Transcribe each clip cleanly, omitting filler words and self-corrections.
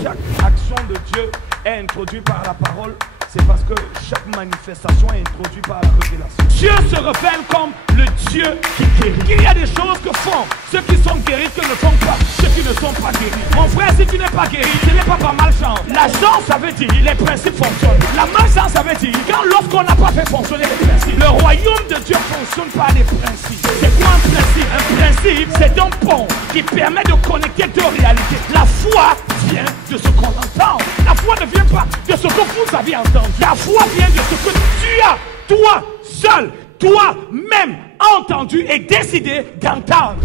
chaque action de Dieu est introduite par la parole, c'est parce que chaque manifestation est introduite par la révélation. Dieu se révèle comme le Dieu qui guérit. Il y a des choses que font ceux qui sont guéris que ne font pas ceux qui ne sont pas guéris. Mon frère, si tu n'es pas guéri, ce n'est pas par malchance. La chance, ça veut dire les principes fonctionnent. La malchance, ça veut dire quand lorsqu'on n'a pas fait fonctionner les principes. Le royaume de Dieu fonctionne par des principes. C'est quoi un principe? Un principe, c'est un pont qui permet de connecter deux réalités. La foi vient de ce qu'on entend. La foi ne vient pas de ce que vous avez entendu. La foi vient de ce que tu as, toi seul, toi-même entendu et décidé d'entendre.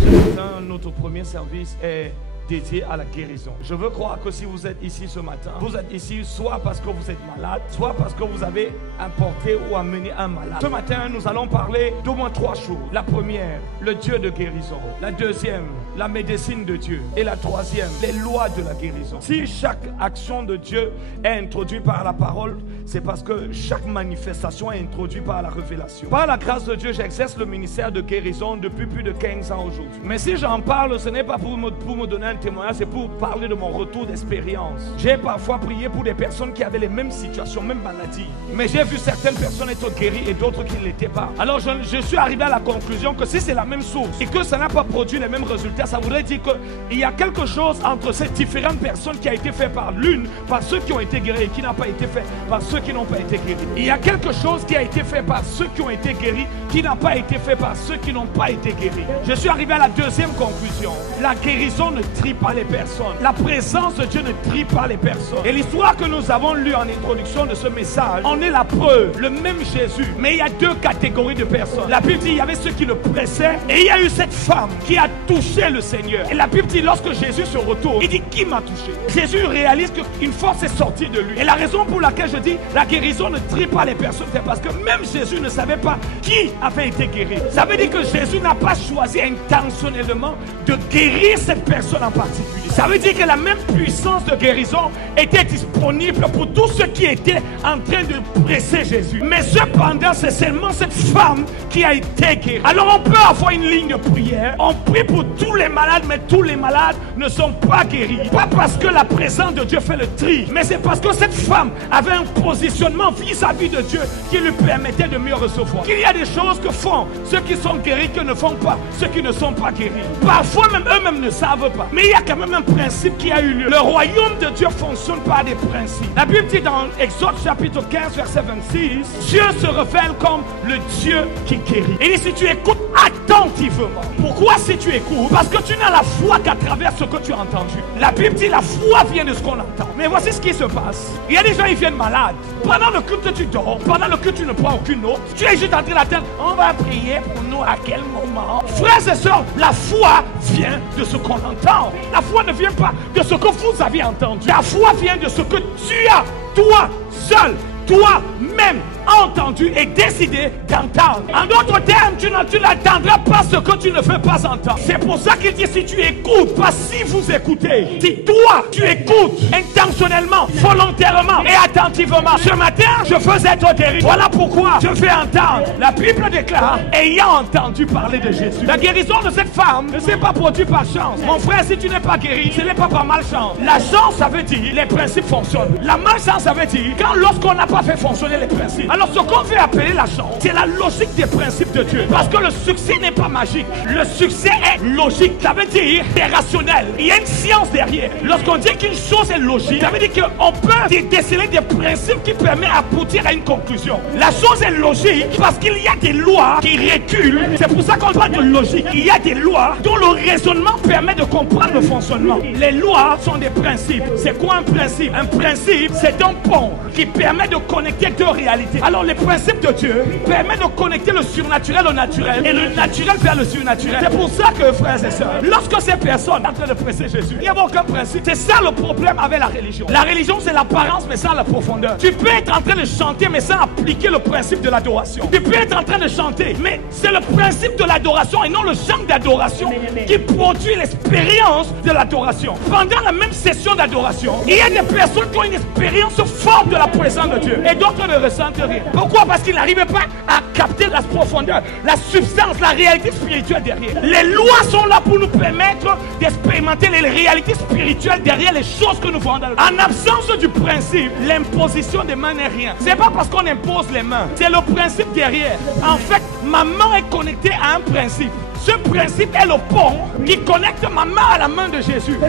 Notre premier service est dédié à la guérison. Je veux croire que si vous êtes ici ce matin, vous êtes ici soit parce que vous êtes malade, soit parce que vous avez apporté ou amené un malade. Ce matin, nous allons parler d'au moins 3 choses. La première, le Dieu de guérison. La deuxième, la médecine de Dieu. Et la troisième, les lois de la guérison. Si chaque action de Dieu est introduite par la parole, c'est parce que chaque manifestation est introduite par la révélation. Par la grâce de Dieu, j'exerce le ministère de guérison depuis plus de 15 ans aujourd'hui. Mais si j'en parle, ce n'est pas pour me donner un témoignage, c'est pour parler de mon retour d'expérience. J'ai parfois prié pour des personnes qui avaient les mêmes situations, mêmes maladies. Mais j'ai vu certaines personnes être guéries et d'autres qui ne l'étaient pas. Alors je suis arrivé à la conclusion que si c'est la même source et que ça n'a pas produit les mêmes résultats, ça voudrait dire qu'il y a quelque chose entre ces différentes personnes qui a été fait par l'une, par ceux qui ont été guéris et qui n'a pas été fait par ceux qui n'ont pas été guéris. Il y a quelque chose qui a été fait par ceux qui ont été guéris qui n'a pas été fait par ceux qui n'ont pas été guéris. Je suis arrivé à la deuxième conclusion. La guérison ne trie pas les personnes. La présence de Dieu ne trie pas les personnes. Et l'histoire que nous avons lue en introduction de ce message, on est la preuve, le même Jésus. Mais il y a 2 catégories de personnes. La Bible dit, il y avait ceux qui le pressaient et il y a eu cette femme qui a touché le Seigneur. Et la Bible dit, lorsque Jésus se retourne, il dit, qui m'a touché? Jésus réalise qu'une force est sortie de lui. Et la raison pour laquelle je dis, la guérison ne trie pas les personnes, c'est parce que même Jésus ne savait pas qui avait été guéri. Ça veut dire que Jésus n'a pas choisi intentionnellement de guérir cette personne en particulier. Ça veut dire que la même puissance de guérison était disponible pour tous ceux qui étaient en train de presser Jésus. Mais cependant, c'est seulement cette femme qui a été guérie. Alors on peut avoir une ligne de prière. On prie pour tous les malades, mais tous les malades ne sont pas guéris. Pas parce que la présence de Dieu fait le tri, mais c'est parce que cette femme avait un positionnement vis-à-vis de Dieu qui lui permettait de mieux recevoir. Il y a des choses que font ceux qui sont guéris que ne font pas ceux qui ne sont pas guéris. Parfois même eux-mêmes ne savent pas. Mais il y a quand même un principe qui a eu lieu. Le royaume de Dieu fonctionne par des principes. La Bible dit dans Exode chapitre 15 verset 26, Dieu se révèle comme le Dieu qui guérit. Et si tu écoutes attentivement, pourquoi si tu écoutes? Parce que tu n'as la foi qu'à travers ce que tu as entendu. La Bible dit la foi vient de ce qu'on entend. Mais voici ce qui se passe. Il y a des gens qui viennent malades. Pendant le culte tu dors, pendant le culte tu ne prends aucune autre. Tu es juste en train d'attendre. On va prier pour nous à quel moment? Frères et sœurs, la foi vient de ce qu'on entend. La foi ne vient pas de ce que vous avez entendu. La foi vient de ce que tu as, toi seul, toi-même entendu et décidé d'entendre. En d'autres termes, tu n'attendras pas ce que tu ne veux pas entendre. C'est pour ça qu'il dit si tu écoutes, pas si vous écoutez. Si toi, tu écoutes intentionnellement, volontairement et attentivement. Ce matin, je veux être guéri. Voilà pourquoi je veux entendre. La Bible déclare, ayant entendu parler de Jésus. La guérison de cette femme ne s'est pas produite par chance. Mon frère, si tu n'es pas guéri, ce n'est pas par malchance. La chance, ça veut dire les principes fonctionnent. La malchance, ça veut dire quand lorsqu'on n'a pas fait fonctionner les principes. Alors ce qu'on veut appeler la chance, c'est la logique des principes de Dieu. Parce que le succès n'est pas magique. Le succès est logique. Ça veut dire c'est rationnel. Il y a une science derrière. Lorsqu'on dit qu'une chose est logique, ça veut dire qu'on peut déceler des principes qui permettent d'aboutir à une conclusion. La chose est logique parce qu'il y a des lois qui reculent. C'est pour ça qu'on parle de logique. Il y a des lois dont le raisonnement permet de comprendre le fonctionnement. Les lois sont des principes. C'est quoi un principe? Un principe, c'est un pont qui permet de connecter deux réalités. Alors les principes de Dieu permettent de connecter le surnaturel au naturel et le naturel vers le surnaturel. C'est pour ça que, frères et sœurs, lorsque ces personnes sont en train de presser Jésus, il n'y a aucun principe. C'est ça le problème avec la religion. La religion, c'est l'apparence mais sans la profondeur. Tu peux être en train de chanter mais sans appliquer le principe de l'adoration. Tu peux être en train de chanter mais c'est le principe de l'adoration et non le chant d'adoration qui produit l'expérience de l'adoration. Pendant la même session d'adoration, il y a des personnes qui ont une expérience forte de la présence de Dieu et d'autres ne ressentent rien. derrière. Pourquoi? Parce qu'il n'arrivait pas à capter la profondeur, la substance, la réalité spirituelle derrière. Les lois sont là pour nous permettre d'expérimenter les réalités spirituelles derrière les choses que nous voyons dans le monde. En absence du principe, l'imposition des mains n'est rien. C'est pas parce qu'on impose les mains, c'est le principe derrière. En fait, ma main est connectée à un principe. Ce principe est le pont qui connecte ma main à la main de Jésus.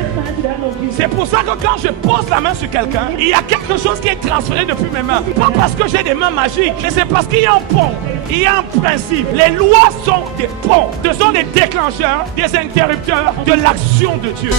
C'est pour ça que quand je pose la main sur quelqu'un, il y a quelque chose qui est transféré depuis mes mains. Pas parce que j'ai des mains magiques, mais c'est parce qu'il y a un pont, il y a un principe. Les lois sont des ponts, ce sont des déclencheurs, des interrupteurs de l'action de Dieu.